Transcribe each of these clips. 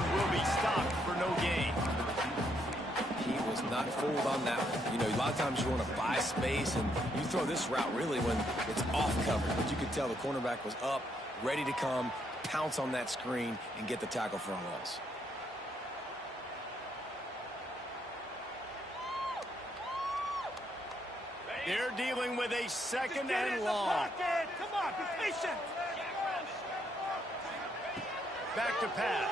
one will be stopped for no gain. He was not fooled on that one. You know, a lot of times you want to buy space, and you throw this route really when it's off coverage. But you could tell the cornerback was up, ready to come, pounce on that screen, and get the tackle for a loss. They're dealing with a second and long. Come on, be patient. Back to pass.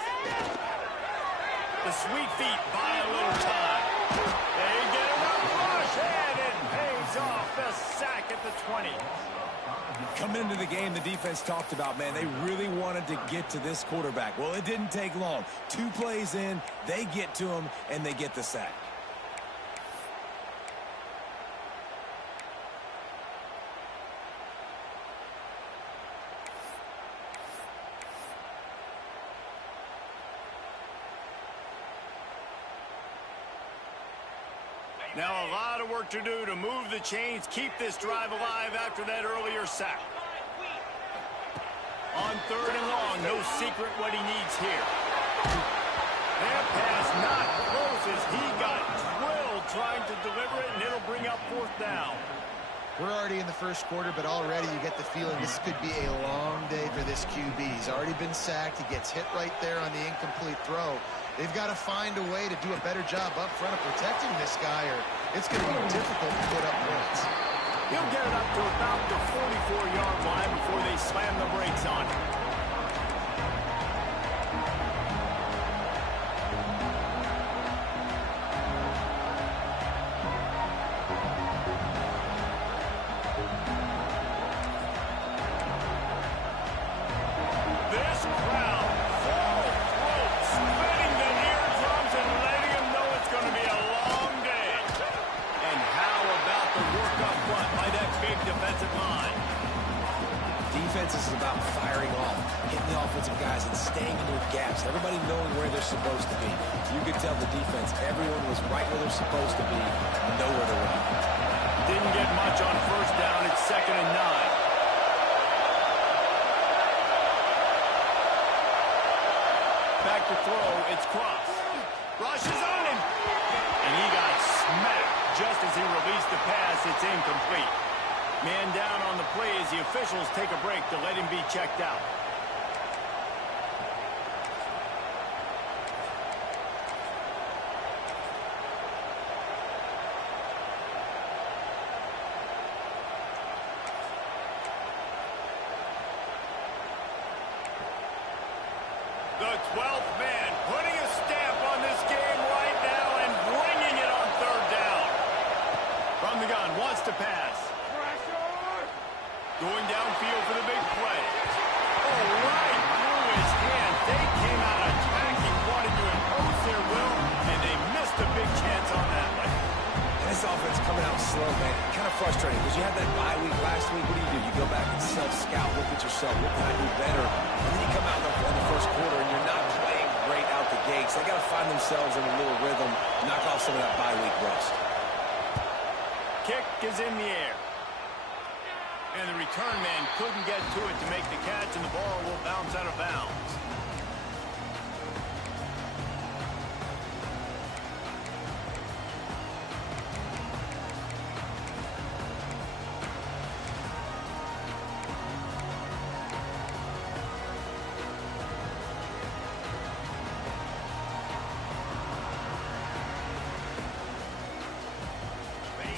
The sweet feet buy a little time. They get enough rush, and it pays off the sack at the 20. Coming into the game, the defense talked about, man, they really wanted to get to this quarterback. Well, it didn't take long. 2 plays in, they get to him, and they get the sack. Now a lot of work to do to move the chains, keep this drive alive after that earlier sack. On 3rd and long, no secret what he needs here. That pass not close as he got drilled trying to deliver it, and it'll bring up 4th down. We're already in the first quarter, but already you get the feeling this could be a long day for this QB. He's already been sacked. He gets hit right there on the incomplete throw. They've got to find a way to do a better job up front of protecting this guy, or it's going to be difficult to put up points. He'll get it up to about the 44-yard line before they slam the brakes on him. This crowd, full throat, spinning the eardrums and letting them know it's going to be a long day. And how about the work up front by that big defensive line? Defense is about firing off, hitting the offensive guys, and staying in your gaps. Everybody knowing where they're supposed to be. You could tell the defense, everyone was right where they're supposed to be, nowhere to run. Didn't get much on 1st down. It's 2nd and 9. Back to throw, it's Cross. Rushes on him. And he got smacked just as he released the pass. It's incomplete. Man down on the play as the officials take a break to let him be checked out. The 12th man putting a stamp on this game right now and bringing it on 3rd down. From the gun, wants to pass. Going downfield for the big play. Oh, right through his hand. They came out attacking, wanted to impose their will, and they missed a big chance on that one. And this offense coming out slow, man. Kind of frustrating because you had that bye week last week. What do? You go back and self-scout, look at yourself, what can I do better? And then you come out in the first quarter and you're not playing great out the gates. They got to find themselves in a little rhythm, knock off some of that bye week rust. Kick is in the air. And the return man couldn't get to it to make the catch, and the ball will bounce out of bounds.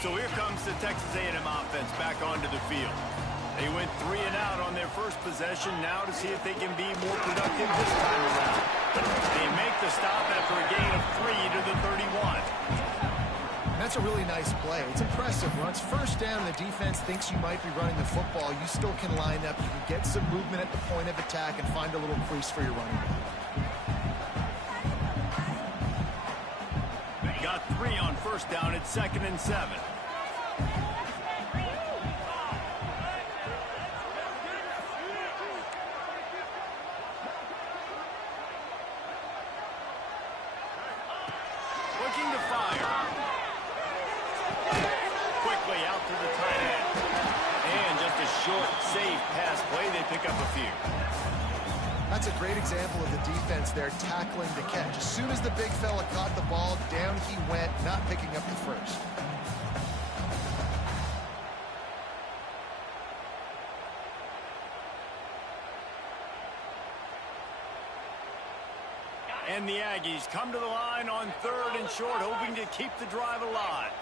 So here comes the Texas A&M offense back onto the field. They went 3 and out on their first possession, now to see if they can be more productive this time around. They make the stop after a gain of 3 to the 31. That's a really nice play. It's impressive. When it's 1st down and the defense thinks you might be running the football, you still can line up. You can get some movement at the point of attack and find a little crease for your running back. Got 3 on 1st down. It's 2nd and 7. Looking to fire. Quickly out to the tight end. And just a short, safe pass play. They pick up a few. I That's a great example of the defense there tackling the catch. As soon as the big fella caught the ball, down he went, not picking up the first. And the Aggies come to the line on 3rd and short, hoping to keep the drive alive.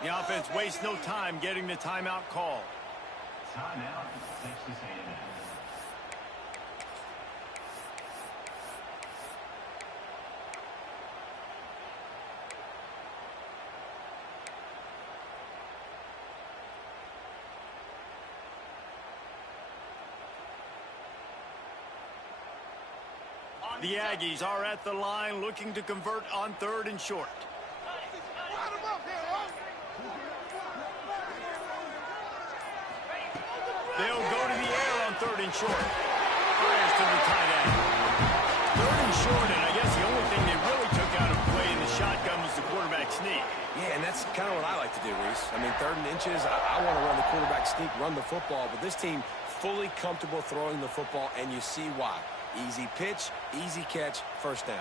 The offense wastes no time getting the timeout call. Timeout, Texas A&M. The Aggies are at the line looking to convert on 3rd and short. They'll go to the air on 3rd and short. Fires to the tight end. 3rd and short, and I guess the only thing they really took out of play in the shotgun was the quarterback sneak. Yeah, and that's kind of what I like to do, Reese. I mean, 3rd and inches, I want to run the quarterback sneak, run the football, but this team fully comfortable throwing the football, and you see why. Easy pitch, easy catch, first down.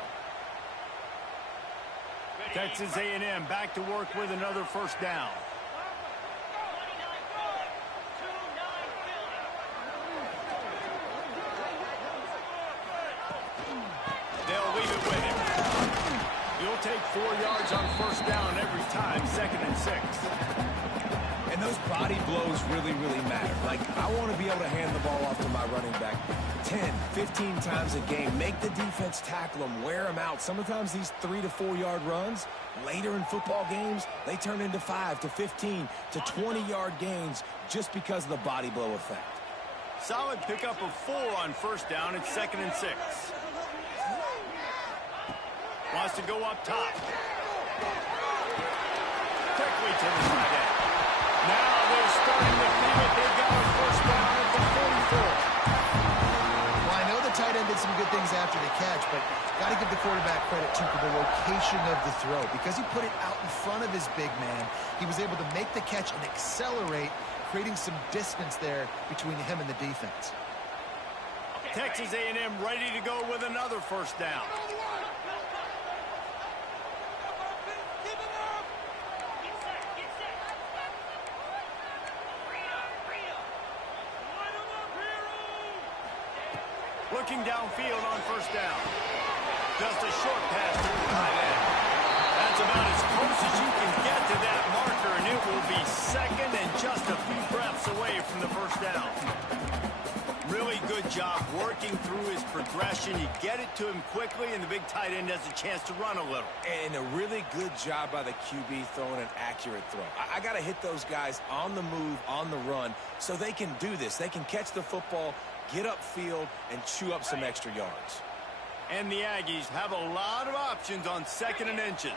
Texas A&M back to work with another first down. They'll leave it with him. He'll take 4 yards on first down every time, 2nd and 6. And those body blows really, really matter. Like, I want to be able to hand the ball off to my running back 10, 15 times a game. Make the defense tackle them, wear them out. Sometimes these 3 to 4 yard runs, later in football games, they turn into 5 to 15 to 20 yard gains just because of the body blow effect. Solid pickup of 4 on first down. It's 2nd and 6. Wants to go up top. Quickly to the tight end. Now they're starting to feel it. They've got a first down at the 44. Well, I know the tight end did some good things after the catch, but got to give the quarterback credit, too, for the location of the throw. Because he put it out in front of his big man, he was able to make the catch and accelerate, creating some distance there between him and the defense. Texas A&M ready to go with another first down. Looking downfield on first down. Just a short pass to the tight end. That's about as close as you can get to that marker, and it will be 2nd and just a few breaths away from the first down. Really good job working through his progression. You get it to him quickly, and the big tight end has a chance to run a little. And a really good job by the QB throwing an accurate throw. I got to hit those guys on the move, on the run, so they can do this. They can catch the football, get upfield, and chew up some extra yards. And the Aggies have a lot of options on 2nd and inches.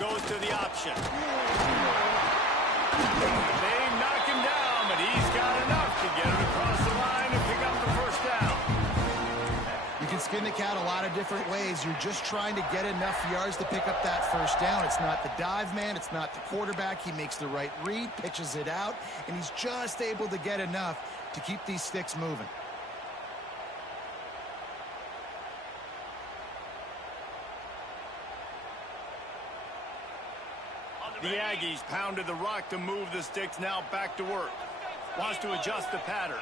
Goes to the option. They knock him down, but he's got enough to get it across the line and pick up the first down. You can skin the cat a lot of different ways. You're just trying to get enough yards to pick up that first down. It's not the dive man. It's not the quarterback. He makes the right read, pitches it out, and he's just able to get enough to keep these sticks moving. The Aggies pounded the rock to move the sticks, now back to work. Wants to adjust the pattern.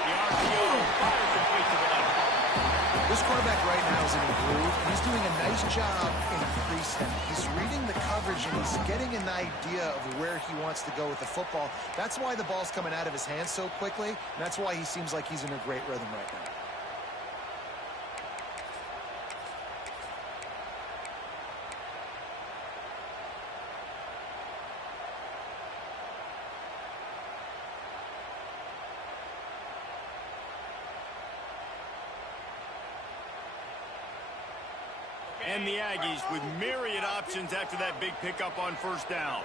The RPO fires complete to the left. This quarterback right now is in a groove. He's doing a nice job in pre-snap. He's reading the coverage, and he's getting an idea of where he wants to go with the football. That's why the ball's coming out of his hands so quickly, and that's why he seems like he's in a great rhythm right now. And the Aggies with myriad options after that big pickup on first down.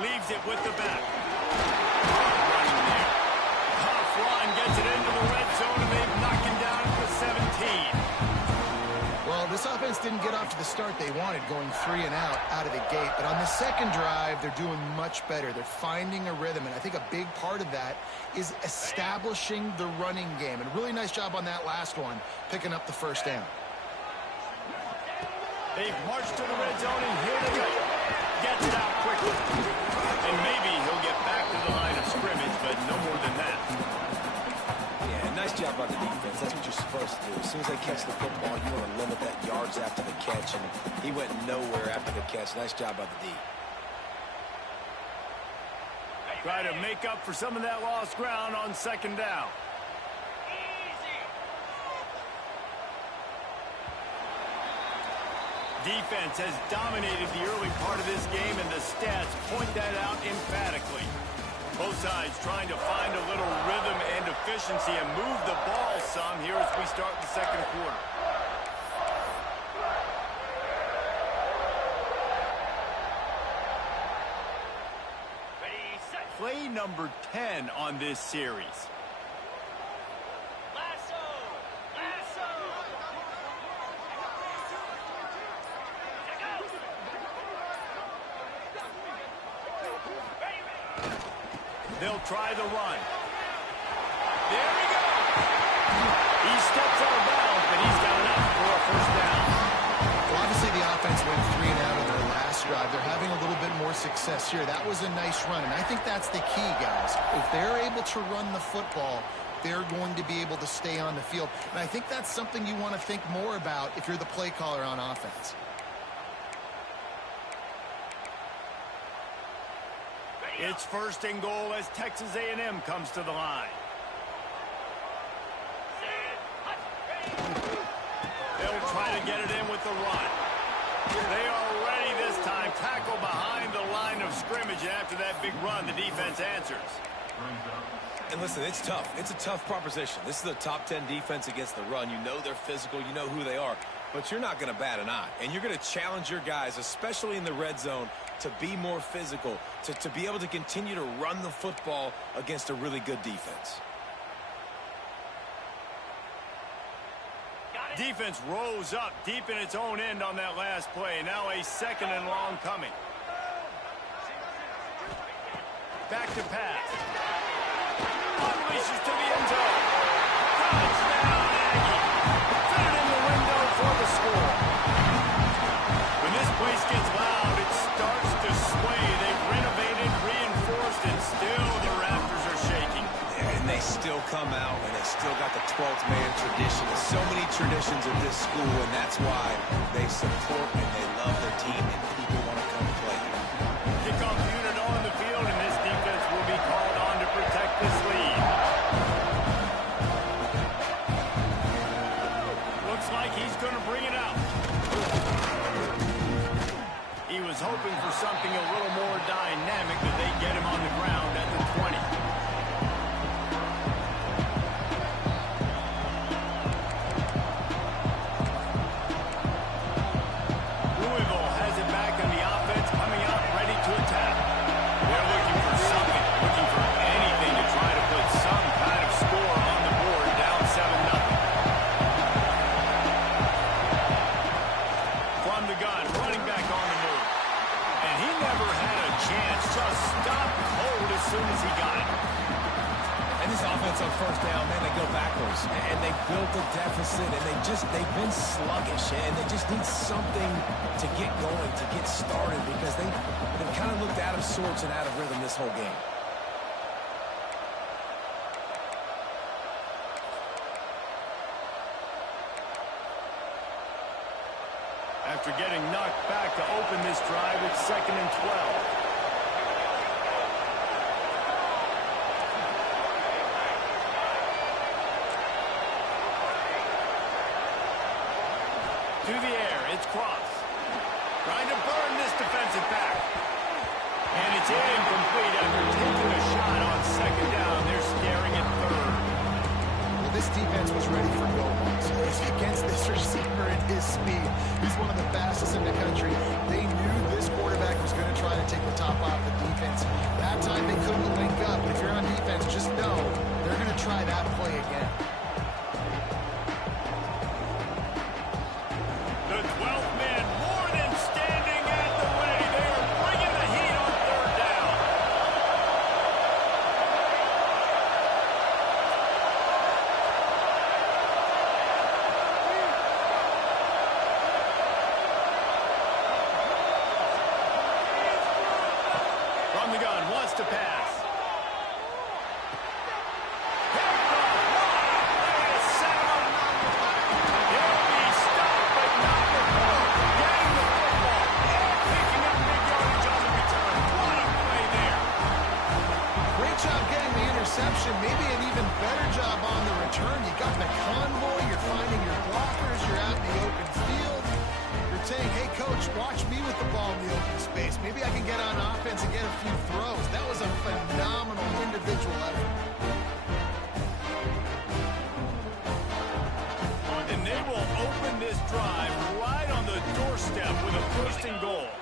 Leaves it with the back. Running there. Tough run gets it into the red zone, and they've knocked him down to 17. Well, this offense didn't get off to the start they wanted, going 3 and out of the gate. But on the second drive, they're doing much better. They're finding a rhythm, and I think a big part of that is establishing the running game. And a really nice job on that last one, picking up the first down. They've marched to the red zone, and here they go. Gets it out quickly. And maybe he'll get back to the line of scrimmage, but no more than that. Yeah, nice job by the defense. That's what you're supposed to do. As soon as they catch the football, you want to limit that yards after the catch, and he went nowhere after the catch. Nice job by the D. Try to make up for some of that lost ground on second down. Defense has dominated the early part of this game, and the stats point that out emphatically. Both sides trying to find a little rhythm and efficiency and move the ball some here as we start the second quarter. Play number 10 on this series. They'll try the run. There we go. He steps out of bounds, but he's got enough for a first down. Well, obviously the offense went 3 and out of their last drive. They're having a little bit more success here. That was a nice run, and I think that's the key, guys. If they're able to run the football, they're going to be able to stay on the field. And I think that's something you want to think more about if you're the play caller on offense. It's first and goal as Texas A&M comes to the line. They'll try to get it in with the run. They are ready this time. Tackle behind the line of scrimmage. And after that big run, the defense answers. And listen, it's tough. It's a tough proposition. This is a top 10 defense against the run. You know they're physical. You know who they are. But you're not going to bat an eye. And you're going to challenge your guys, especially in the red zone, to be more physical, to be able to continue to run the football against a really good defense. Defense rose up deep in its own end on that last play. Now a second and long coming. Back to pass. Unleashes to the end zone. Touchdown, Aggie. Fit it in the window for the score. When this place gets loud, it starts to sway. They've renovated, reinforced, and still the rafters are shaking. Yeah, and they still come out, and they still got the 12th man tradition. There's so many traditions at this school, and that's why they support and they love their team, and people want to come play. Kickoff unit on the field, and this defense will be called on to protect this lead. Looks like he's going to bring it out. He was hoping for something a little more dynamic, but they get him on the ground at the 20. Louisville has it back on the offense, coming out ready to attack. They're looking for something, looking for anything to try to put some kind of score on the board, down 7-0. From the gun, running back on the move. And he never had a chance, just stopped cold as soon as he got it. And this offense on first down, man, they go backwards. And they built a deficit, and they've been sluggish. And they just need something to get going, to get started, because they've kind of looked out of sorts and out of rhythm this whole game. After getting knocked back to open this drive, it's 2nd and 12. To the air, it's Cross. Trying to burn this defensive back. And it's incomplete after taking a shot on second down. They're staring at third. Well, this defense was ready for go balls. Against this receiver and his speed, he's one of the fastest in the country. They knew this quarterback was going to try to take the top off the defense. That time they couldn't link up. But if you're on defense, just know they're going to try that play again. The 12th man more than standing at the ready. They are bringing the heat on third down. From the gun, wants to pass. Maybe an even better job on the return. You got the convoy, you're finding your blockers, you're out in the open field. You're saying, hey, coach, watch me with the ball in the open space. Maybe I can get on offense and get a few throws. That was a phenomenal individual effort. And they will open this drive right on the doorstep with a first and goal.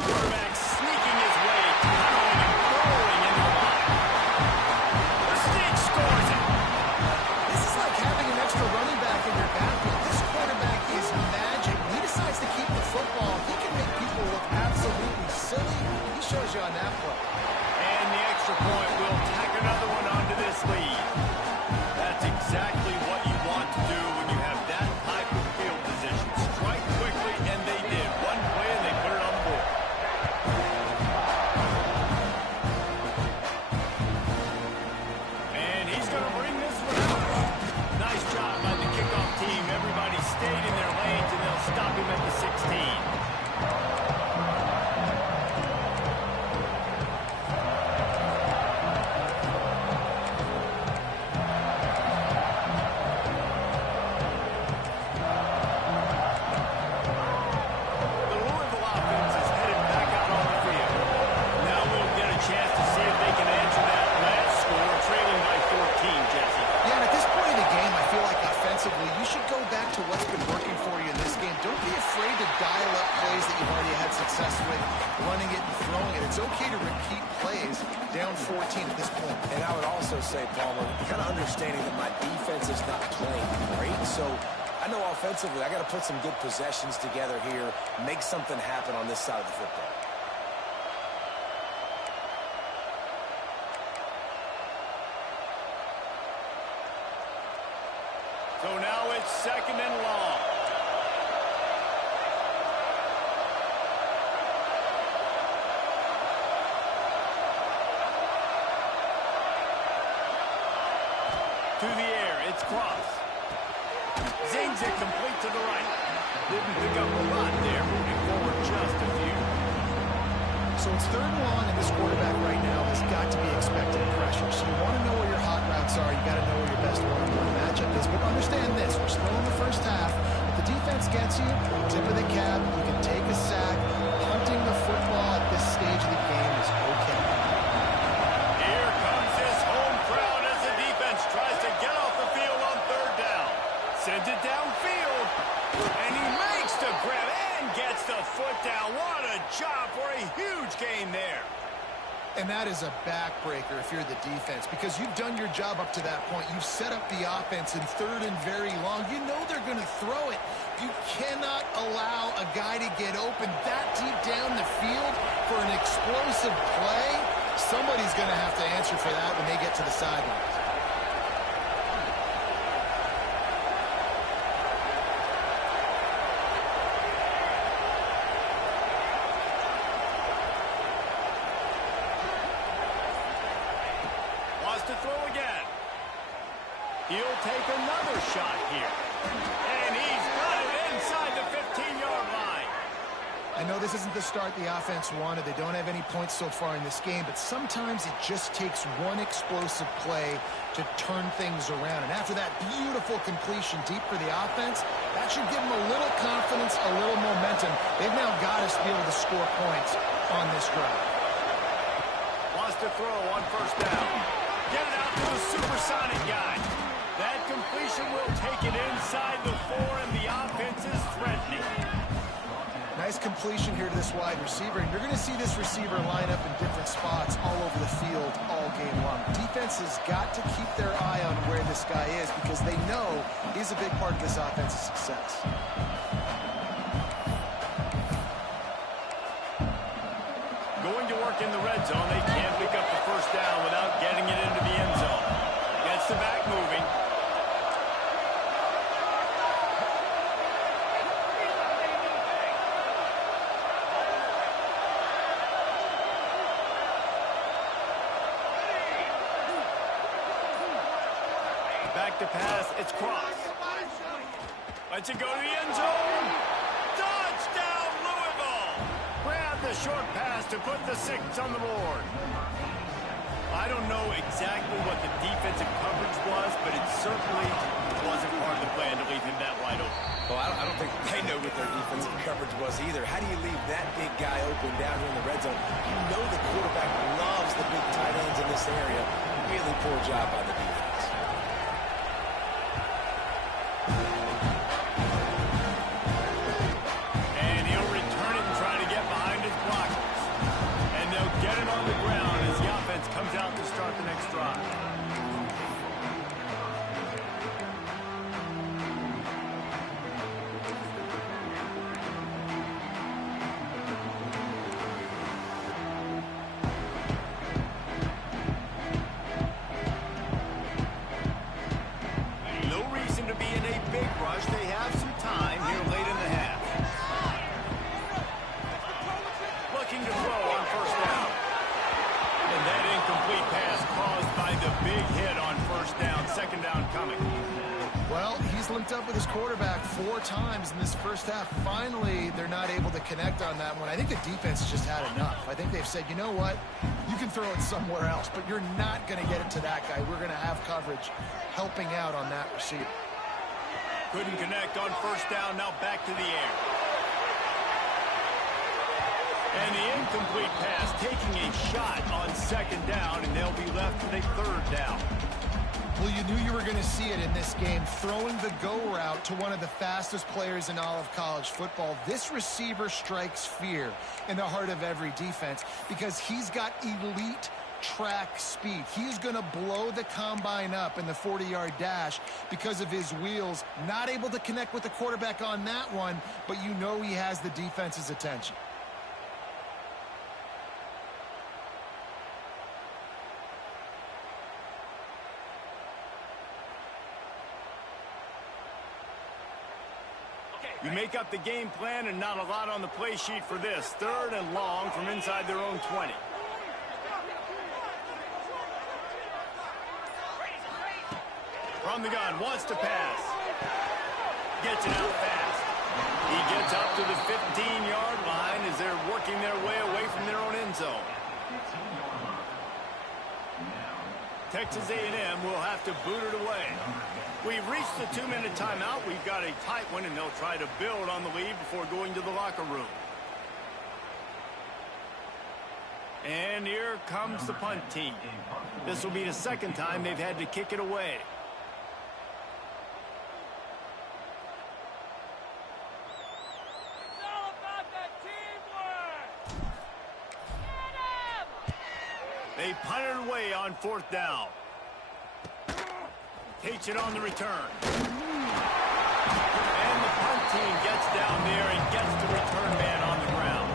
Quarterback sneaking his way, throwing and throwing into the line. Scores it. This is like having an extra running back in your backfield. This quarterback is magic. When he decides to keep the football, he can make people look absolutely silly. He shows you on that play. And the extra point will tack another one onto this lead. That's exactly what you want to do when you have that type of field position. Strike quickly, and they did. One play, and they put it on the board. Everybody stayed in their lanes, and they'll stop him at the 16. The Louisville offense is headed back out on the field. Now we'll get a chance to see if they can answer that last score, trailing by 14, Jesse. Yeah, and at this point in the game, I feel like offensively, you should go back to what's been working for you in this game. Don't be afraid to dial up plays that you've already had success with, running it and throwing it. It's okay to repeat plays down 14 at this point. And I would also say, Palmer, kind of understanding that my defense is not playing great, so I know offensively I got to put some good possessions together here, make something happen on this side of the football. So now it's second and long. To the air, it's Cross. Zings it complete to the right. Didn't pick up a lot there, moving forward just a few. So it's third and long, and this quarterback right now has got to be expecting pressure. So you want to know where your hot routes are. You got to know where your best one-on-one matchup is. But understand this: we're still in the first half. If the defense gets you, tip of the cap, you can take a sack. Punting the football at this stage of the game is okay. Here comes this home crowd as the defense tries to get off the field on third down. Sends it downfield, and he makes the grab and gets the foot down. What a job for a huge gain there. And that is a backbreaker if you're the defense, because you've done your job up to that point. You've set up the offense in third and very long. You know they're going to throw it. You cannot allow a guy to get open that deep down the field for an explosive play. Somebody's going to have to answer for that when they get to the sidelines. To throw again. He'll take another shot here. And he's got it inside the 15-yard line. I know this isn't the start the offense wanted. They don't have any points so far in this game, but sometimes it just takes one explosive play to turn things around. And after that beautiful completion deep for the offense, that should give them a little confidence, a little momentum. They've now got us to be able to score points on this drive. Wants to throw on first down. Get it out to the supersonic guy. formation will take it inside the 4, and the offense is threatening. Nice completion here to this wide receiver, and you're going to see this receiver line up in different spots all over the field all game long. Defense has got to keep their eye on where this guy is because they know he's a big part of this offense's success. Going to work in the red zone. They can't pick up the first down without getting it into the end zone. Gets the back moving. Back to pass. It's Cross. Lets it go to the end zone. Touchdown, Louisville. Grab the short pass to put the 6 on the board. I don't know exactly what the defensive coverage was, but it certainly wasn't part of the plan to leave him that wide open. Well, I don't think they know what their defensive coverage was either. How do you leave that big guy open down here in the red zone? You know the quarterback loves the big tight ends in this area. Really poor job by the defense. And he'll return it and try to get behind his blockers. And they'll get it on the ground as the offense comes out to start the next drive. No reason to be in a big rush. They have some time here late in the half. Looking to throw on first down. And that incomplete pass caused by the big hit on first down. Second down coming. Well, he's linked up with his quarterback 4 times in this first half. Finally, they're not able to connect on that one. I think the defense just had enough. I think they've said, you know what? You can throw it somewhere else, but you're not going to get it to that guy. We're going to have coverage helping out on that receiver. Couldn't connect on first down. Now back to the air. And the incomplete pass taking a shot on second down, and they'll be left with a third down. Well, you knew you were going to see it in this game, throwing the go route to one of the fastest players in all of college football. This receiver strikes fear in the heart of every defense because he's got elite track speed. He's going to blow the combine up in the 40-yard dash because of his wheels. Not able to connect with the quarterback on that one, but you know he has the defense's attention. You make up the game plan and not a lot on the play sheet for this. 3rd and long from inside their own 20. From the gun, wants to pass. Gets it out fast. He gets up to the 15-yard line as they're working their way away from their own end zone. Texas A&M will have to boot it away. We've reached the 2-minute timeout. We've got a tight one, and they'll try to build on the lead before going to the locker room. And here comes the punt team. This will be the second time they've had to kick it away. It's all about that teamwork. They punt it away on 4th down. Takes it on the return. And the punt team gets down there and gets the return man on the ground.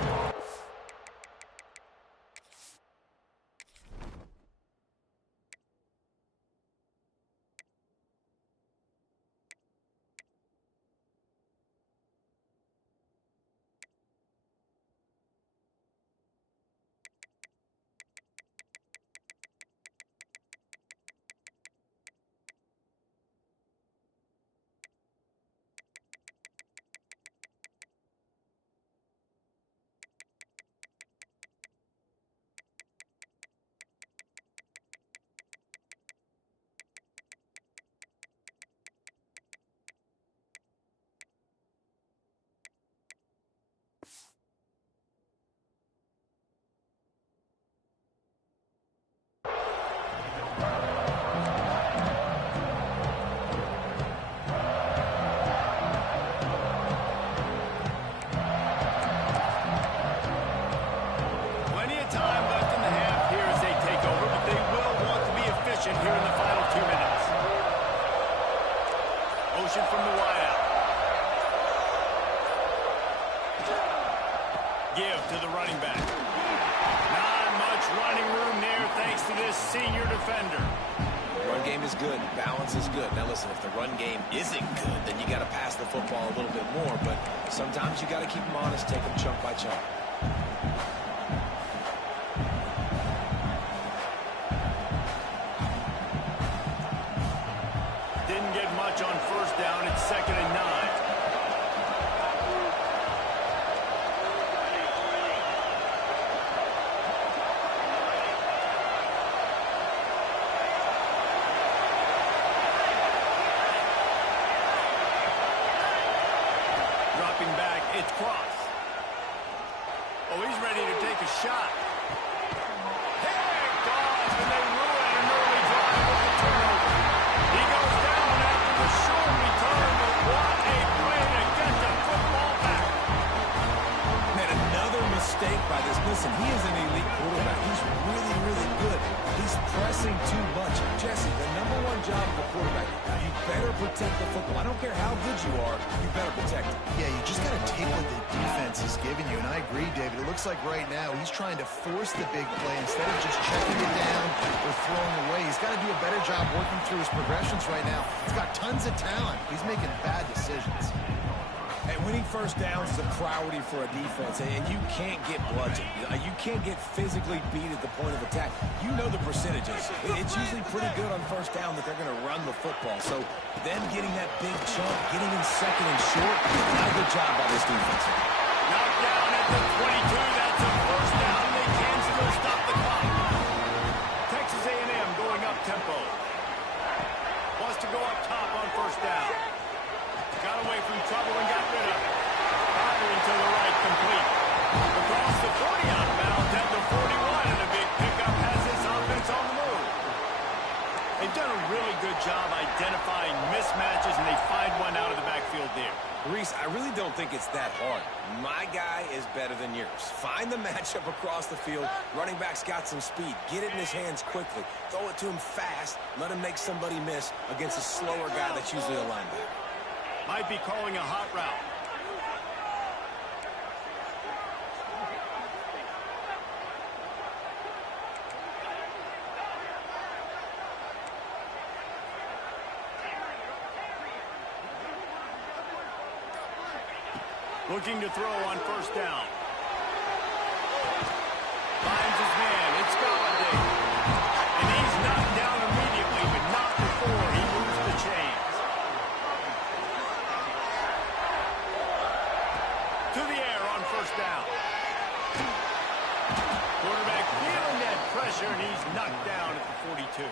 is good. Balance is good. Now, listen, if the run game isn't good, then you got to pass the football a little bit more. But sometimes you got to keep them honest, take them chunk by chunk. Didn't get much on first down. It's 2nd and 9. Dropping back, it's Cross. Oh, he's ready to take a shot. Here it goes, and they ruin an early drive with the turnover. He goes down after the short return, but what a play to get the football back. Man, another mistake by this. Listen, he is an elite quarterback. He's really, really good. He's pressing too much. Jesse, the #1 job of a quarterback, you better protect the football. I don't care how good you are, you better protect it. Yeah, you just got to take what the defense is giving you. And I agree, David. It looks like right now he's trying to force the big play instead of just checking it down or throwing away. He's got to do a better job working through his progressions right now. He's got tons of talent. He's making bad decisions. And winning first downs is a priority for a defense, and you can't get bludgeoned. You can't get physically beat at the point of attack. You know the percentages. It's usually pretty good on first down that they're going to run the football. So them getting that big chunk, getting in 2nd and short, not a good job by this defense. Knocked down at the 22. That's a first down. They can still stop the clock. Texas A&M going up tempo. Wants to go up top on first down. Got away from trouble and got rid of it. Firing to the right, complete. Across the 40 out of bounds at the 41, and a big pickup has this offense on the move. They've done a really good job identifying mismatches, and they find one out of the backfield there. Reese, I really don't think it's that hard. My guy is better than yours. Find the matchup across the field. Running back's got some speed. Get it in his hands quickly. Throw it to him fast. Let him make somebody miss against a slower guy that's usually a linebacker. Might be calling a hot route. Looking to throw on first down. Finds his man. It's Galladay. And he's knocked down immediately, but not before he moves the chains. To the air on first down. Quarterback feeling that pressure, and he's knocked down at the 42.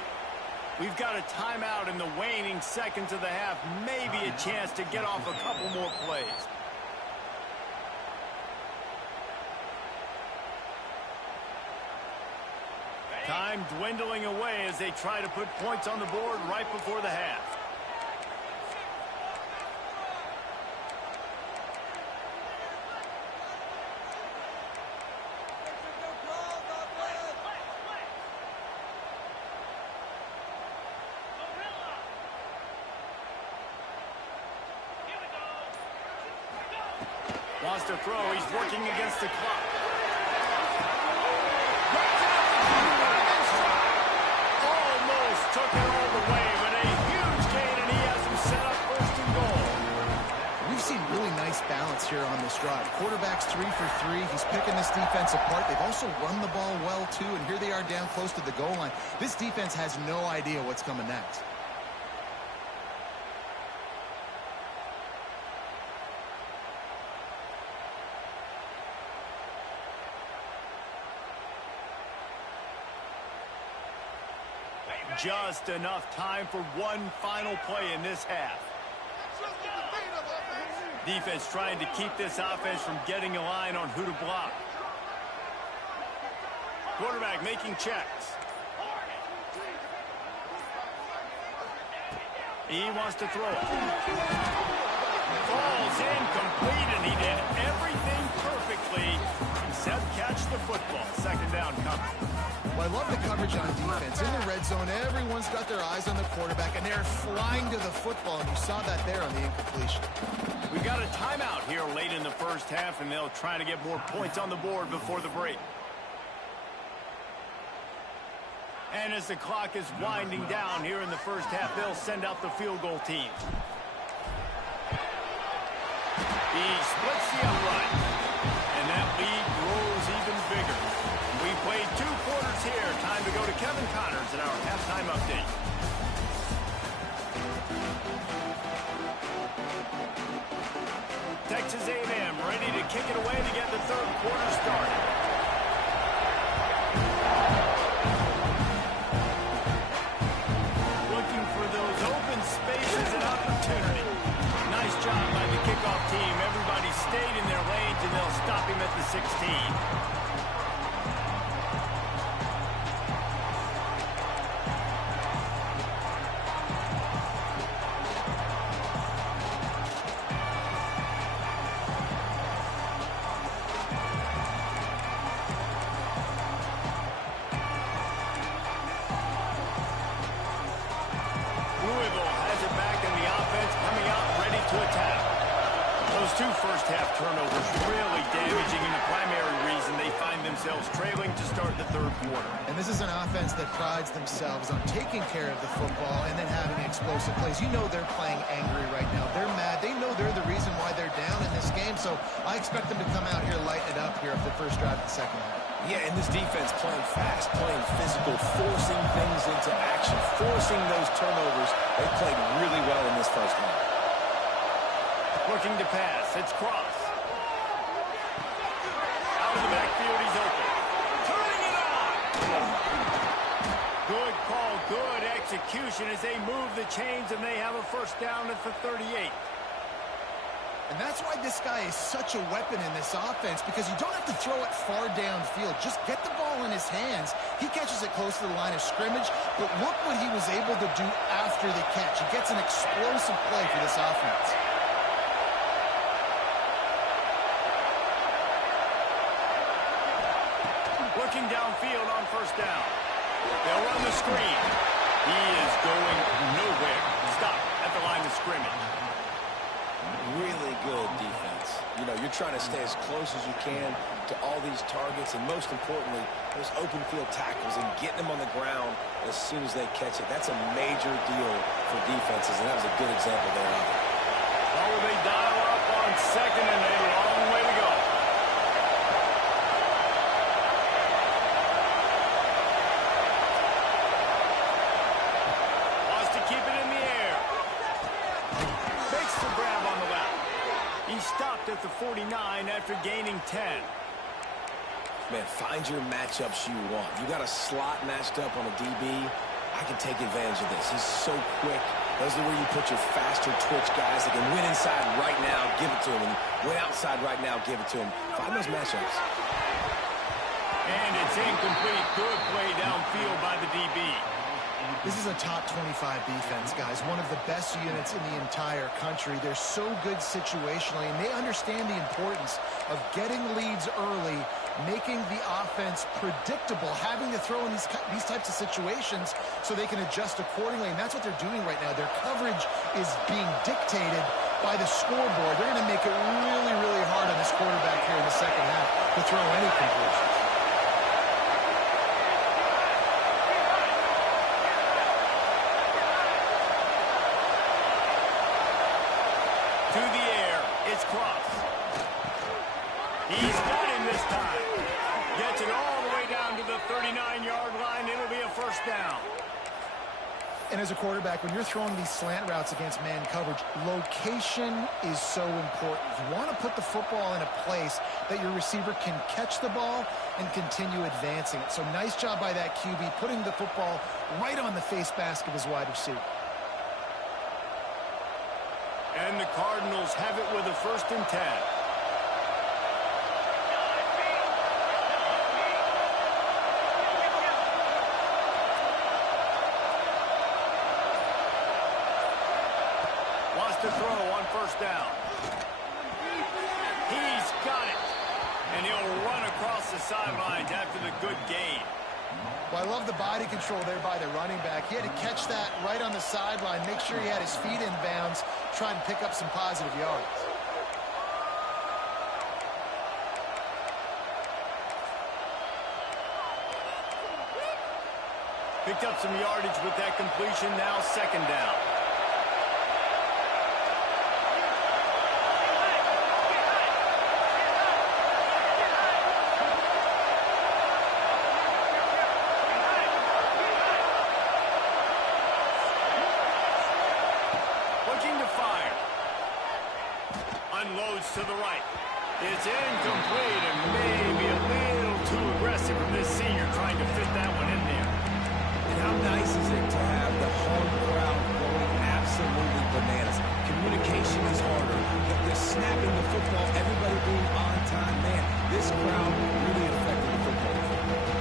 We've got a timeout in the waning seconds of the half. Maybe a chance to get off a couple more plays. Time dwindling away as they try to put points on the board right before the half. Wants to throw. He's working against the clock. Almost took it all the way, but a huge gain, and he has him set up 1st and goal. We've seen really nice balance here on this drive. Quarterback's 3 for 3. He's picking this defense apart. They've also run the ball well, too, and here they are down close to the goal line. This defense has no idea what's coming next. Just enough time for one final play in this half. Defense trying to keep this offense from getting a line on who to block. Quarterback making checks. He wants to throw it. Falls incomplete, and he did everything perfectly except catch the football. 2nd down coming. Well, I love the coverage on defense. In the red zone, everyone's got their eyes on the quarterback, and they're flying to the football, and you saw that there on the incompletion. We've got a timeout here late in the first half, and they'll try to get more points on the board before the break. And as the clock is winding down here in the first half, they'll send out the field goal team. He splits the upright, and that lead grows even bigger. We played 2 quarters here. Time to go to Kevin Connors in our halftime update. Texas A&M ready to kick it away to get the third quarter started. Looking for those open spaces and opportunity. Nice job by the kickoff team. Everybody stayed in their lanes, and they'll stop him at the 16. Louisville has it back in the offense, coming out ready to attack. Those 2 first-half turnovers really damaging, and the primary reason they find themselves trailing to start the third quarter. And this is an offense that prides themselves on taking care of the football and then having explosive plays. You know they're playing angry right now. They're mad. They know they're the reason why they're down in this game, so I expect them to come out here, lighten it up here for the first drive of the second half. Yeah, and this defense playing fast, playing physical, forcing things into action, forcing those turnovers. They played really well in this first half. Looking to pass. It's Cross. Out of the backfield, he's open. Turning it on! Good call, good execution as they move the chains, and they have a first down at the 38. And that's why this guy is such a weapon in this offense, because you don't have to throw it far downfield. Just get the ball in his hands. He catches it close to the line of scrimmage, but look what he was able to do after the catch. He gets an explosive play for this offense. Looking downfield on first down. They'll run the screen. He is going nowhere. Stop at the line of scrimmage. Really good defense. You know, you're trying to stay as close as you can to all these targets, and most importantly, those open field tackles and getting them on the ground as soon as they catch it. That's a major deal for defenses, and that was a good example there of it. Well, they dial up on second, and a long way to go. Wants to keep it in the air. Makes the grab on the left. He stopped at the 49 after gaining 10. Man, find your matchups you want. You got a slot matched up on a DB. I can take advantage of this. He's so quick. Those are where you put your faster twitch guys that can win inside right now, give it to him, and win outside right now, give it to him. Find those matchups. And it's incomplete. Good play downfield by the DB. This is a top 25 defense, guys. One of the best units in the entire country. They're so good situationally, and they understand the importance of getting leads early, making the offense predictable, having to throw in these types of situations so they can adjust accordingly, and that's what they're doing right now. Their coverage is being dictated by the scoreboard. They're going to make it really, really hard on this quarterback here in the second half to throw any conclusions. To the air, it's Cross. He's got him this time. Gets it all the way down to the 39-yard line. It'll be a first down. And as a quarterback, when you're throwing these slant routes against man coverage, location is so important. You want to put the football in a place that your receiver can catch the ball and continue advancing it. So nice job by that QB, putting the football right on the face mask of his wide receiver. And the Cardinals have it with a 1st and 10. Wants to throw on first down. He's got it. And he'll run across the sidelines after the good gain. Well, I love the body control there by the running back. He had to catch that right on the sideline, make sure he had his feet in bounds, try and pick up some positive yards. Picked up some yardage with that completion. Now second down. Looking to fire. Unloads to the right. It's incomplete and maybe a little too aggressive from this senior trying to fit that one in there. And how nice is it to have the home crowd going absolutely bananas? Communication is harder. The snapping the football, everybody being on time. Man, this crowd really affected the football game.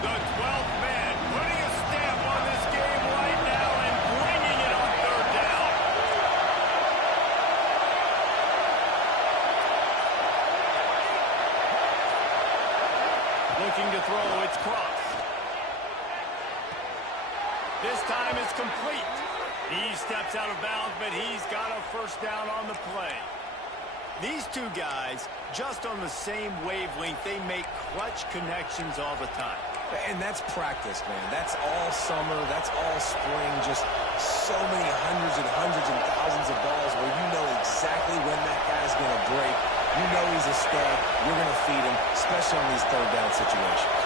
The 12th man putting a stamp on this game right now and bringing it on third down. Looking to throw, it's Cross. This time it's complete. He steps out of bounds, but he's got a first down on the play. These two guys, just on the same wavelength, they make clutch connections all the time. And that's practice, man. That's all summer. That's all spring. Just so many hundreds and thousands of balls where you know exactly when that guy's going to break. You know he's a stud. You're going to feed him, especially on these third down situations.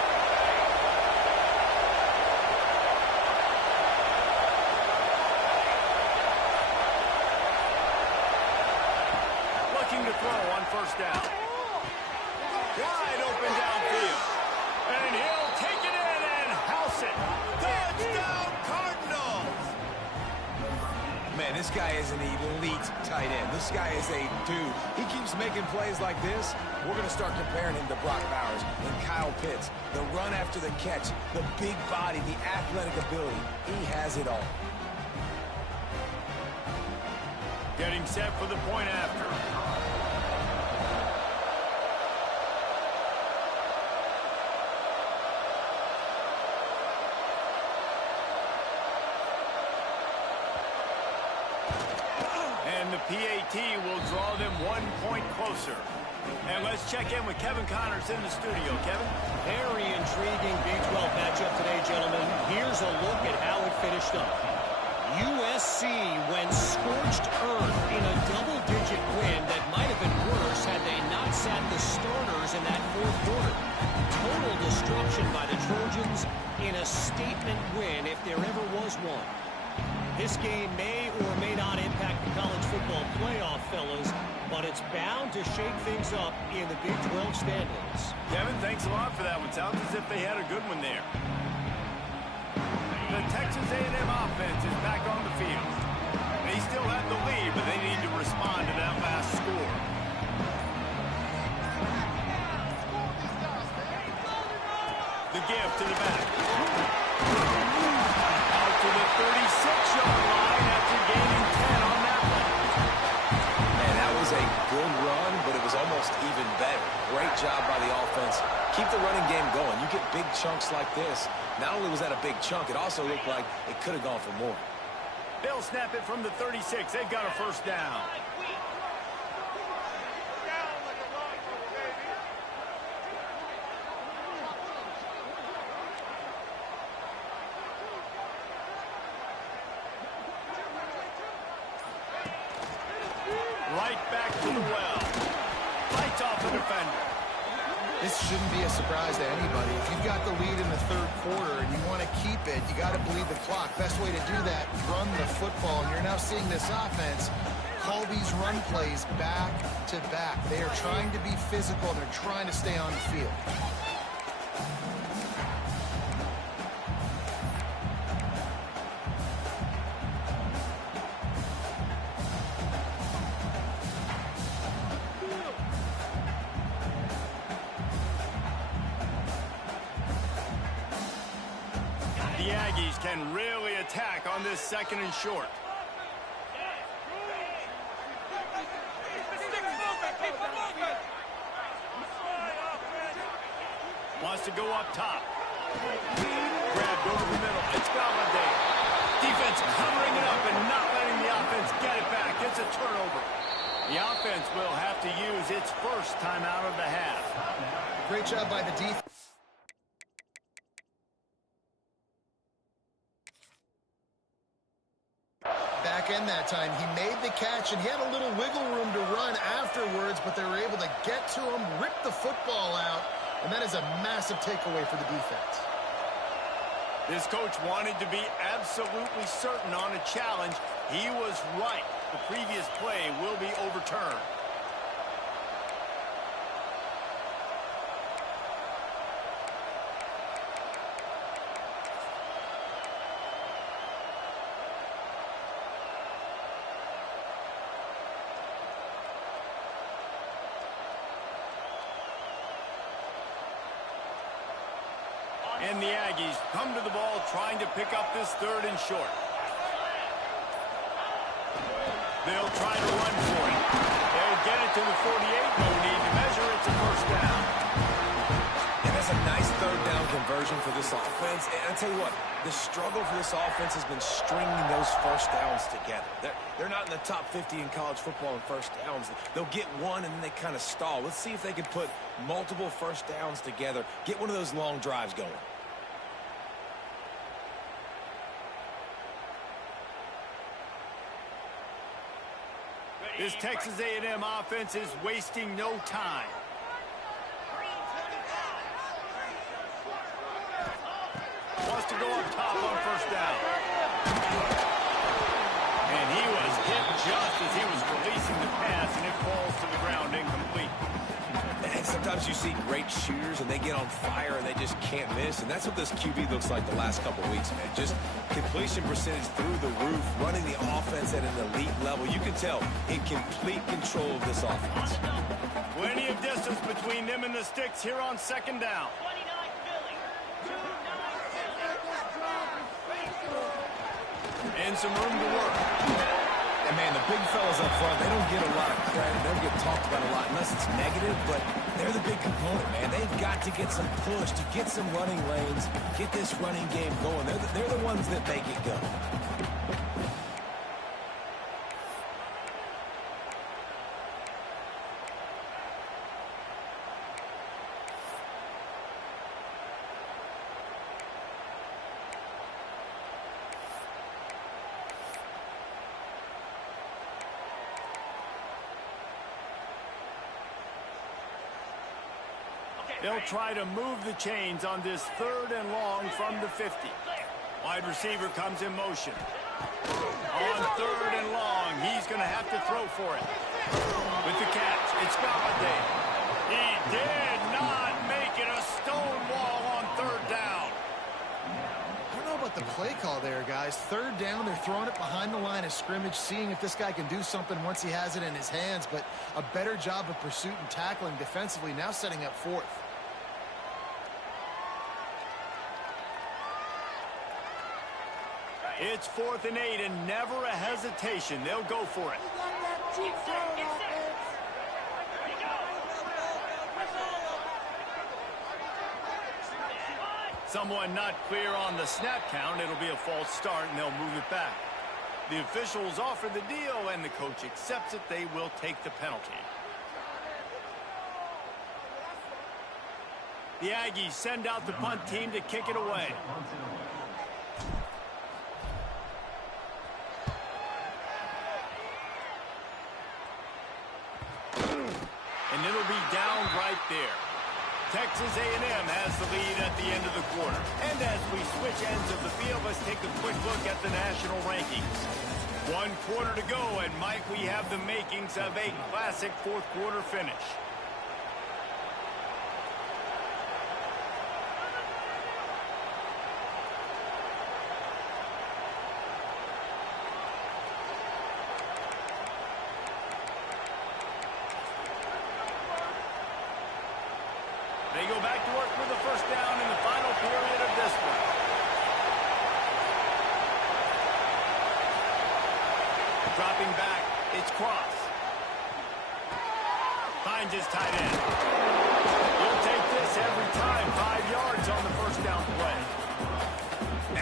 Looking to throw on first down. Wide open downfield. And he'll take it in and house it. Touchdown, Cardinals! Man, this guy is an elite tight end. This guy is a dude. He keeps making plays like this. We're going to start comparing him to Brock Bowers and Kyle Pitts. The run after the catch, the big body, the athletic ability. He has it all. Getting set for the point after. And the PAT will draw them 1 point closer. And let's check in with Kevin Connors in the studio. Kevin? Very intriguing B-12 matchup today, gentlemen. Here's a look at how it finished up. USC went scorched earth in a double-digit win that might have been worse had they not sat the starters in that fourth quarter. Total destruction by the Trojans in a statement win if there ever was one. This game may or may not impact the college football playoff, fellas, but it's bound to shake things up in the Big 12 standings. Kevin, thanks a lot for that one. Sounds as if they had a good one there. The Texas A&M offense is back on the field. They still have the lead, but they need to respond to that last score. The give to the back. Out to the 36-yard line after gaining 10 on that one. Man, that was a good run, but it was almost even better. Great job by the offense. Keep the running game going. You get big chunks like this. Not only was that a big chunk, it also looked like it could have gone for more. They'll snap it from the 36. They've got a first down. Right back to the well. Fights off the defender. This shouldn't be a surprise to anybody. If you've got the lead in the third quarter and you want to keep it, you got to bleed the clock. Best way to do that, run the football. And you're now seeing this offense call these run plays back to back. They are trying to be physical. They're trying to stay on the field. The Aggies can really attack on this second and short. Wants to go up top. Grabbed over the middle. It's Galladay. Defense covering it up and not letting the offense get it back. It's a turnover. The offense will have to use its first timeout of the half. Great job by the defense. Back end that time, he made the catch, and he had a little wiggle room to run afterwards, but they were able to get to him, rip the football out, and that is a massive takeaway for the defense. This coach wanted to be absolutely certain on a challenge. He was right. The previous play will be overturned. And the Aggies come to the ball trying to pick up this third and short. They'll try to run for it. They'll get it to the 48. No need to measure. It's a first down. And that's a nice third down conversion for this offense. And I'll tell you what, the struggle for this offense has been stringing those first downs together. They're not in the top 50 in college football in first downs. They'll get one and then they kind of stall. Let's see if they can put multiple first downs together, get one of those long drives going. This Texas A&M offense is wasting no time. Wants to go up top on first down. And he was hit just as he was releasing the pass, and it falls to the ground incomplete. And sometimes you see great shooters, and they get on fire, and they just can't miss. And that's what this QB looks like the last couple weeks, man. Just completion percentage through the roof, running the offense at an elite level. You can tell in complete control of this offense. Plenty of distance between them and the sticks here on second down. And some room to work. And, man, the big fellas up front, they don't get a lot of credit. They don't get talked about a lot unless it's negative, but they're the big component, man. They've got to get some push, to get some running lanes, get this running game going. They're the ones that make it go. They'll try to move the chains on this third and long from the 50. Wide receiver comes in motion. On third and long, he's going to have to throw for it. With the catch, it's Galladay. He did not make it a stone wall on third down. I don't know about the play call there, guys. Third down, they're throwing it behind the line of scrimmage, seeing if this guy can do something once he has it in his hands, but a better job of pursuit and tackling defensively, now setting up fourth. It's 4th and 8 and never a hesitation. They'll go for it. Someone not clear on the snap count. It'll be a false start, and they'll move it back. The officials offer the deal, and the coach accepts it. They will take the penalty. The Aggies send out the punt team to kick it away. And it'll be down right there. Texas A&M has the lead at the end of the quarter. And as we switch ends of the field, let's take a quick look at the national rankings. 1 quarter to go, and Mike, we have the makings of a classic fourth quarter finish. They go back to work with the first down in the final period of this one. Dropping back, it's Cross. Finds his tight end. He'll take this every time. 5 yards on the first down play.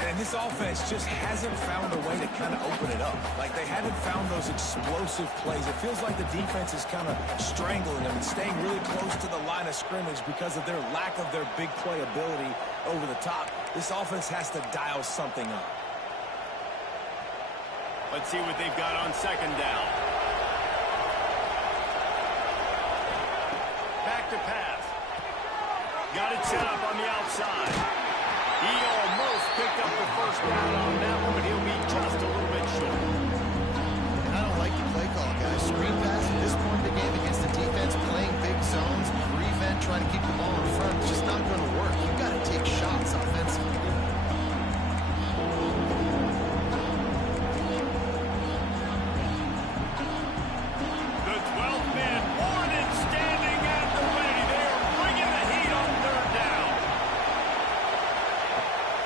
And this offense just hasn't found a way to kind of open it up. Like, they haven't found those explosive plays. It feels like the defense is kind of strangling them and staying really close to the line of scrimmage because of their lack of their big play ability over the top. This offense has to dial something up. Let's see what they've got on second down. Back to pass. Got it set up on the outside. He almost picked up the first down on that one, but he'll be just a little bit short. I don't like the play call, guys. Screen pass at this point in the game against the defense, playing big zones, prevent, trying to keep the ball in front. It's just not going to work. You've got to take shots offensively. The 12th man, Warden, standing at the ready. They are bringing the heat on third down.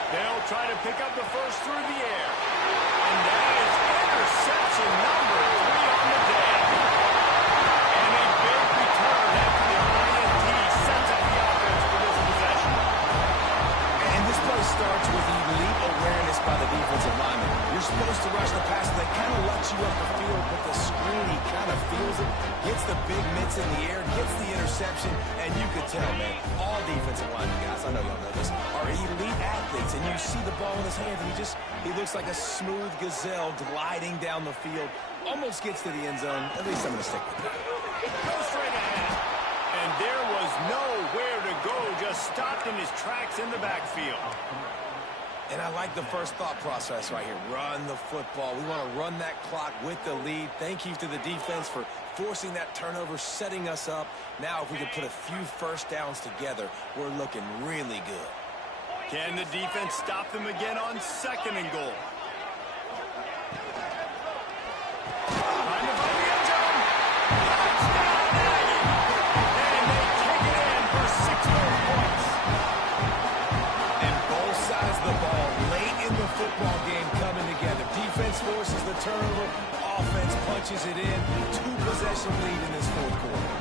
They'll try to pick up the first through the air. And that is interception number 3 on the day. And a big return after the INT sets up the offense for this possession. And this play starts with elite awareness by the defensive lineman. You're supposed to rush the pass, and they kind of let you up the field, but the screen, he kind of feels it, gets the big mitts in the air, gets the interception, and you could tell, man, all defensive linemen, guys, I know y'all know this, are elite athletes, and you see the ball in his hands, and he looks like a smooth gazelle gliding down the field, almost gets to the end zone. At least I'm going to stick with that. Go straight ahead. And there was nowhere to go, just stopped in his tracks in the backfield. And I like the first thought process right here. Run the football. We want to run that clock with the lead. Thank you to the defense for forcing that turnover, setting us up. Now, if we can put a few first downs together, we're looking really good. Can the defense stop them again on second and goal? Trying to find the end zone. Touchdown, Aggie. And they take it in for 6 more points. And both sides of the ball late in the football game coming together. Defense forces the turnover. Offense punches it in. 2-possession lead in this fourth quarter.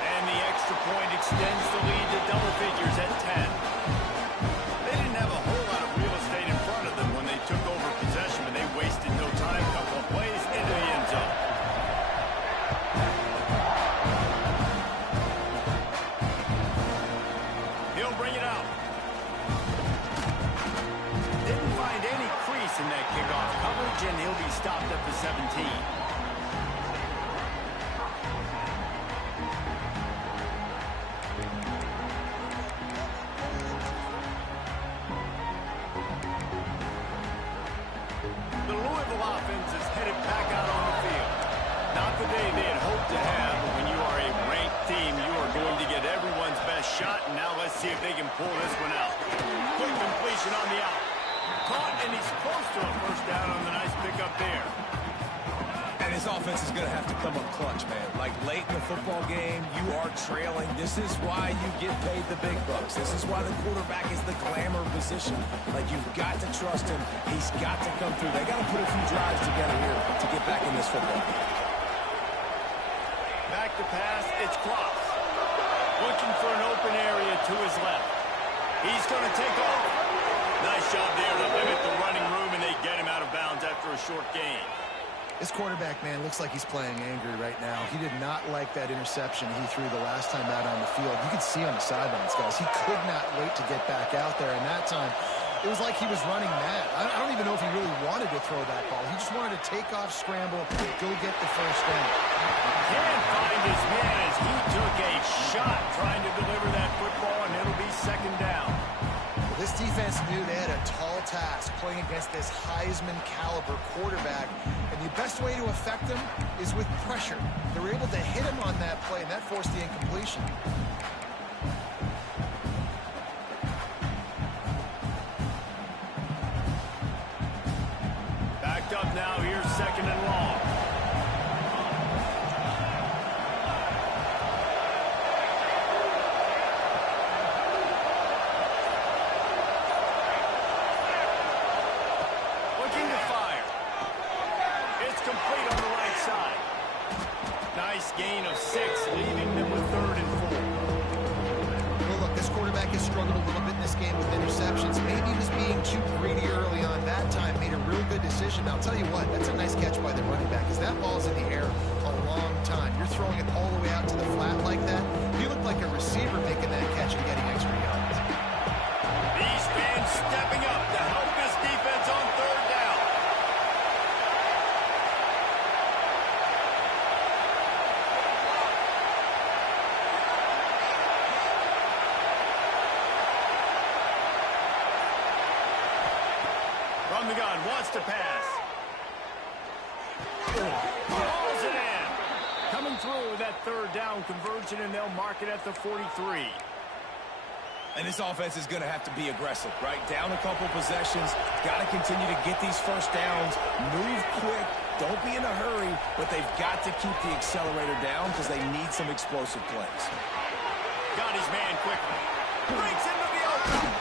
And the extra point extends the lead to double figures at 10. They didn't have a whole lot of real estate in front of them when they took over possession, but they wasted no time. A couple of plays into the end zone. He'll bring it out. Didn't find any crease in that kickoff coverage, and he'll be stopped at the 17. The Louisville offense is headed back out on the field. Not the day they had hoped to have, but when you are a ranked team, you are going to get everyone's best shot, and now let's see if they can pull this one out. Quick completion on the out. Caught, and he's close to a first down on the nice pickup there. And his offense is going to have to come up clutch, man. Like, late in the football game, you are trailing. This is why you get paid the big bucks. This is why the quarterback is the glamour position. Like, you've got to trust him. He's got to come through. They got to put a few drives together here to get back in this football game. Back to pass, it's Cross. Looking for an open area to his left. He's going to take off. Nice job there to limit the running room, and they get him out of bounds after a short gain. This quarterback, man, looks like he's playing angry right now. He did not like that interception he threw the last time out on the field. You could see on the sidelines, guys. He could not wait to get back out there, and that time, it was like he was running mad. I don't even know if he really wanted to throw that ball. He just wanted to take off, scramble, go get the first down. Can't find his man as he took a shot trying to deliver that football, and it'll be second down. This defense knew they had a tall task playing against this Heisman-caliber quarterback, and the best way to affect him is with pressure. They were able to hit him on that play, and that forced the incompletion. Backed up now, here's second and long. Looking to fire. It's complete on the right side. Nice gain of 6, leaving them with 3rd and 4. Well, look, This quarterback has struggled a little bit in this game with interceptions. Maybe he was being too greedy early on. That time made a real good decision. Now, I'll tell you what, that's a nice catch by the running back because that ball's in the air a long time. You're throwing it all the way out to the flat like that. You look like a receiver making that catch and getting extra yards. These fans stepping up to help this defense on third down. From the gun, wants to pass. Balls it in. Coming through with that third down conversion, and they'll mark it at the 43. And this offense is going to have to be aggressive, right? Down a couple possessions. Got to continue to get these first downs. Move quick. Don't be in a hurry, but they've got to keep the accelerator down because they need some explosive plays. Got his man quickly. Breaks into the open.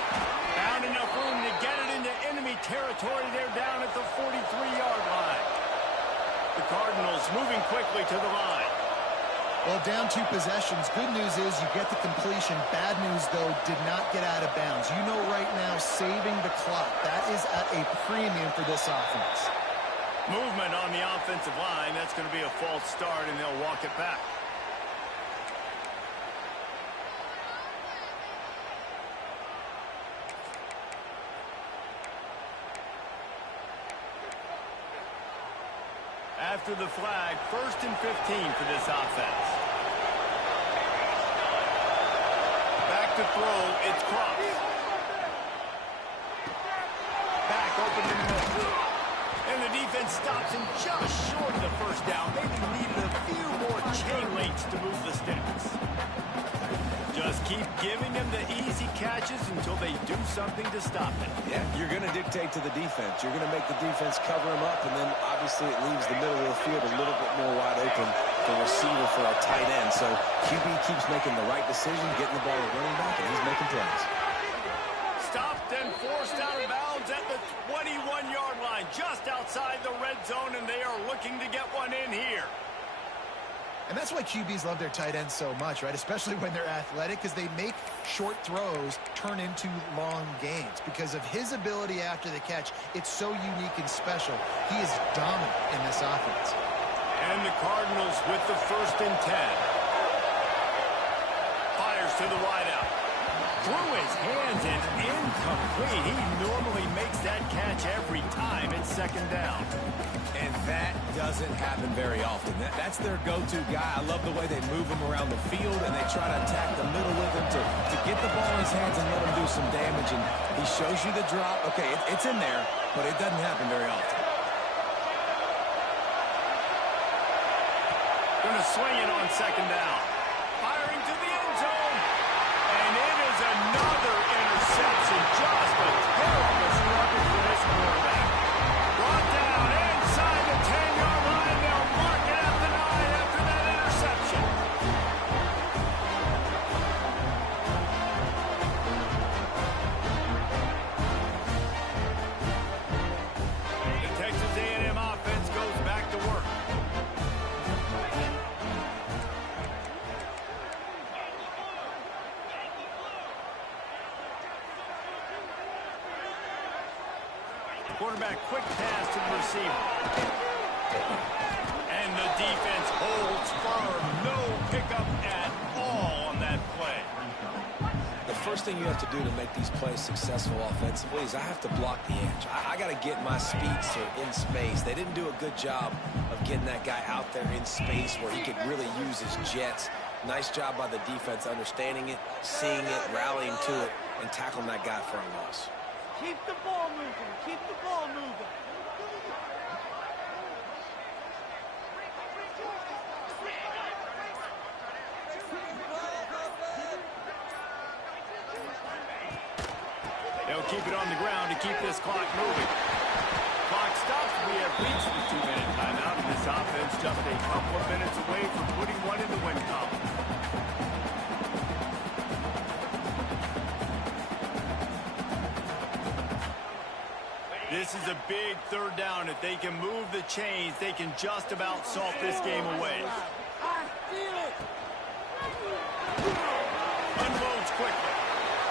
Found enough room to get it into enemy territory. They're down at the 43-yard line. The Cardinals moving quickly to the line. Well, down 2 possessions. Good news is you get the completion. Bad news, though, did not get out of bounds. You know right now, saving the clock. That is at a premium for this offense. Movement on the offensive line. That's going to be a false start, and they'll walk it back. After the flag, 1st and 15 for this offense. Back to throw, it's Cross. Back open in the middle. And the defense stops him just short of the first down. Maybe needed a few more chain links to move the sticks. Just keep giving him the easy catches until they do something to stop it. Yeah, you're going to dictate to the defense. You're going to make the defense cover him up, and then obviously it leaves the middle of the field a little bit more wide open for receiver for a tight end. So QB keeps making the right decision, getting the ball to running back, and he's making plays. Stopped and forced out of bounds at the 21-yard line, just outside the red zone, and they are looking to get one in here. And that's why QBs love their tight ends so much, right? Especially when they're athletic, because they make short throws turn into long gains. Because of his ability after the catch, it's so unique and special. He is dominant in this offense. And the Cardinals with the 1st and 10. Fires to the wideout. Through his hands and incomplete. He normally makes that catch every time. It's 2nd down. And that doesn't happen very often. That's their go-to guy. I love the way they move him around the field, and they try to attack the middle with him to get the ball in his hands and let him do some damage. And he shows you the drop. Okay, it's in there, but it doesn't happen very often. Going to swing it on 2nd down. Firing to the end zone. And it is another interception. Just a terrible struggle for this quarterback. Brought down inside the 10-yard line. They'll mark it at the 9 after that interception. The Texas A&M offense goes back to work. Quarterback, quick pass to the receiver. And the defense holds firm. No pickup at all on that play. The first thing you have to do to make these plays successful offensively is I have to block the edge. I got to get my speedster in space. They didn't do a good job of getting that guy out there in space where he could really use his jets. Nice job by the defense understanding it, seeing it, rallying to it, and tackling that guy for a loss. Keep the ball moving. Keep the ball moving. They'll keep it on the ground to keep this clock moving. Clock stops. We have reached the 2-minute timeout, and this offense just a couple of minutes away from putting one in the win column. This is a big 3rd down. If they can move the chains, they can just about salt this game away. Unloads quickly.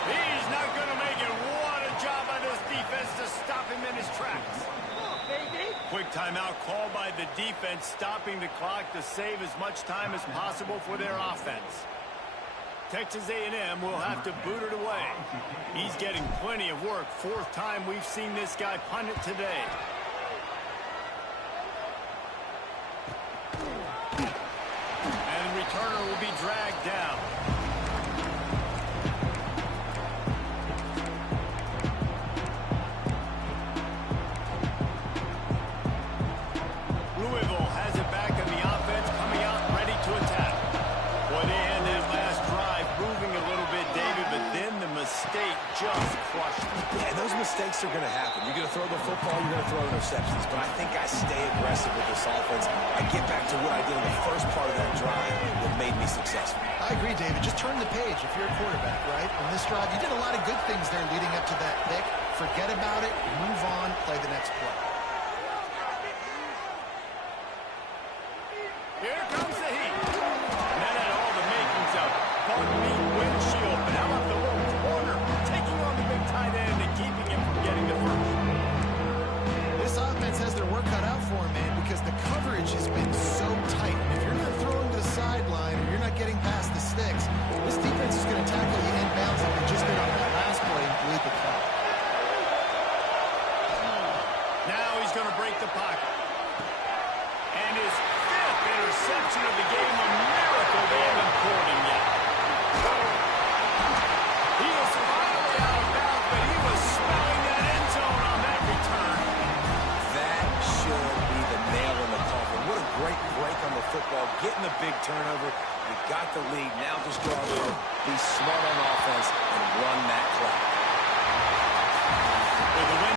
He's not going to make it. What a job by this defense to stop him in his tracks. Quick timeout called by the defense, stopping the clock to save as much time as possible for their offense. Texas A&M will have to boot it away. He's getting plenty of work. Fourth time we've seen this guy punt it today. And the returner will be dragged down. Louisville has it back in the offense, coming out ready to attack. Boy, they had that last drive moving a little bit, David, but then the mistake just crushed them. Yeah, and those mistakes are going to happen. You're going to throw the football, you're going to throw interceptions. But I think I stay aggressive with this offense. I get back to what I did in the first part of that drive that made me successful. I agree, David. Just turn the page if you're a quarterback, right? On this drive, you did a lot of good things there leading up to that pick. Forget about it, move on, play the next play. Here comes the heat. And that had all the makings of bug meat windshield. But how about the little corner taking on the big tight end and keeping him from getting the first? This offense has their work cut out for them, man, because the coverage has been so tight. And if you're not throwing to the sideline or you're not getting past the sticks, this defense is going to tackle you inbounds like we just did on that last play and bleed the clock. Now he's going to break the pocket. And his fifth interception of the game, a miracle they haven't pulled him yet. He was finally out of bounds, but he was smelling that end zone on that return. That should be the nail in the coffin. What a great break on the football. Getting the big turnover. You got the lead. Now just go out there, be smart on offense, and run that clock.